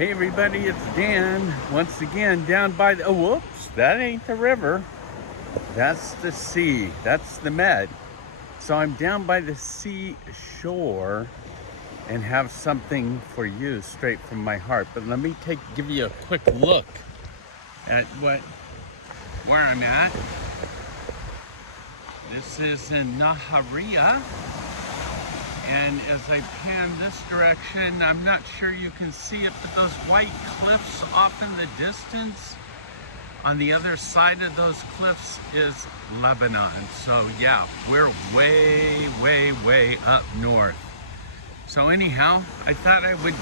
Hey everybody, it's Dan. Once again, down by the, oh whoops, that ain't the river. That's the sea, that's the Med. So I'm down by the seashore and have something for you straight from my heart. But let me give you a quick look at where I'm at. This is in Naharia. And as I pan this direction, I'm not sure you can see it, but those white cliffs off in the distance, on the other side of those cliffs is Lebanon. So yeah, we're way, way, way up north. So anyhow, I thought I would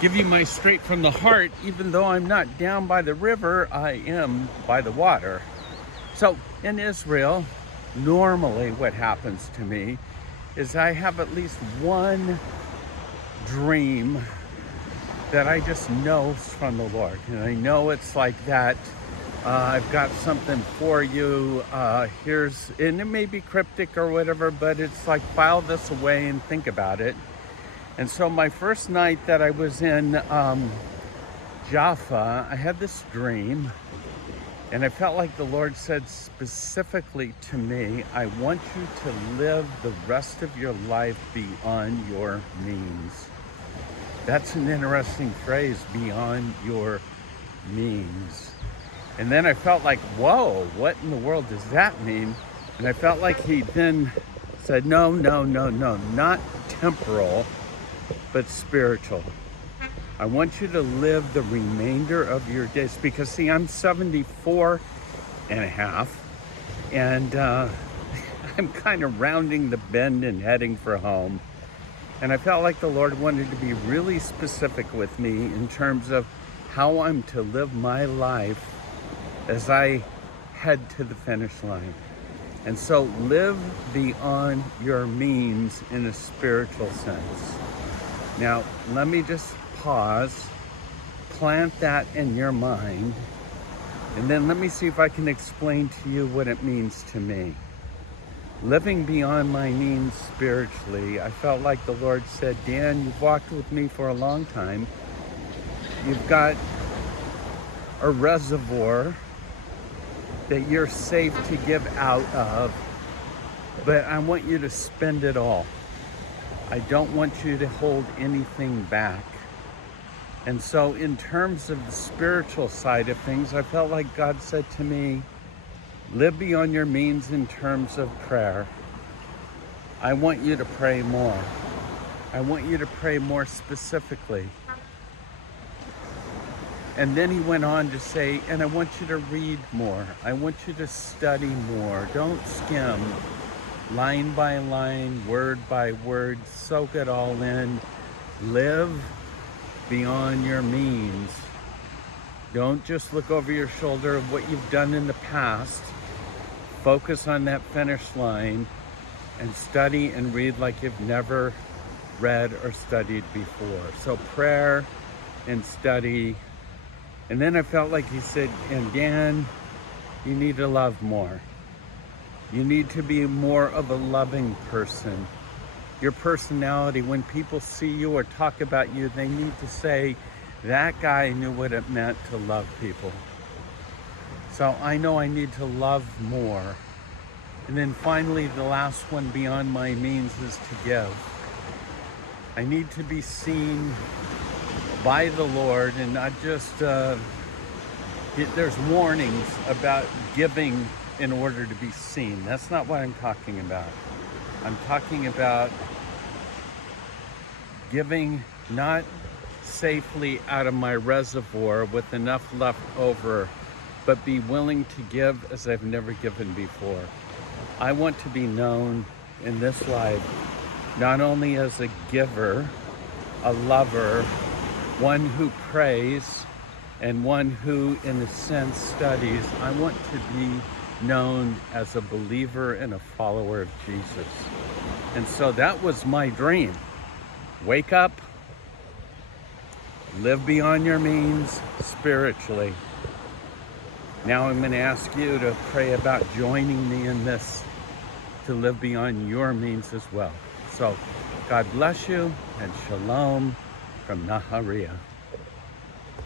give you my straight from the heart. Even though I'm not down by the river, I am by the water. So in Israel, normally what happens to me is I have at least one dream that I just know is from the Lord. And I know it's like that, I've got something for you, and it may be cryptic or whatever, but it's like, file this away and think about it. And so my first night that I was in Jaffa, I had this dream. And I felt like the Lord said specifically to me, I want you to live the rest of your life beyond your means. That's an interesting phrase, beyond your means. And then I felt like, whoa, what in the world does that mean? And I felt like he then said, no, not temporal, but spiritual. I want you to live the remainder of your days, because see, I'm 74 and a half, and I'm kind of rounding the bend and heading for home. And I felt like the Lord wanted to be really specific with me in terms of how I'm to live my life as I head to the finish line. And so live beyond your means in a spiritual sense. Now, let me just pause, plant that in your mind, and then let me see if I can explain to you what it means to me. Living beyond my means spiritually, I felt like the Lord said, Dan, you've walked with me for a long time. You've got a reservoir that you're safe to give out of, but I want you to spend it all. I don't want you to hold anything back. And so in terms of the spiritual side of things, I felt like God said to me, live beyond your means in terms of prayer. I want you to pray more. I want you to pray more specifically. And then he went on to say, and I want you to read more. I want you to study more. Don't skim. Line by line, word by word, soak it all in. Live beyond your means. Don't just look over your shoulder of what you've done in the past. Focus on that finish line and study and read like you've never read or studied before. So prayer and study. And then I felt like he said, and Dan, you need to love more. You need to be more of a loving person. Your personality, when people see you or talk about you, they need to say, that guy knew what it meant to love people. So I know I need to love more. And then finally, the last one beyond my means is to give. I need to be seen by the Lord and not just, there's warnings about giving in order to be seen. That's not what I'm talking about. I'm talking about giving not safely out of my reservoir with enough left over, but be willing to give as I've never given before. I want to be known in this life not only as a giver, a lover, one who prays, and one who, in a sense, studies. I want to be known as a believer and a follower of Jesus. And so that was my dream. Wake up, live beyond your means spiritually. Now I'm going to ask you to pray about joining me in this, to live beyond your means as well. So God bless you, and shalom from Naharia.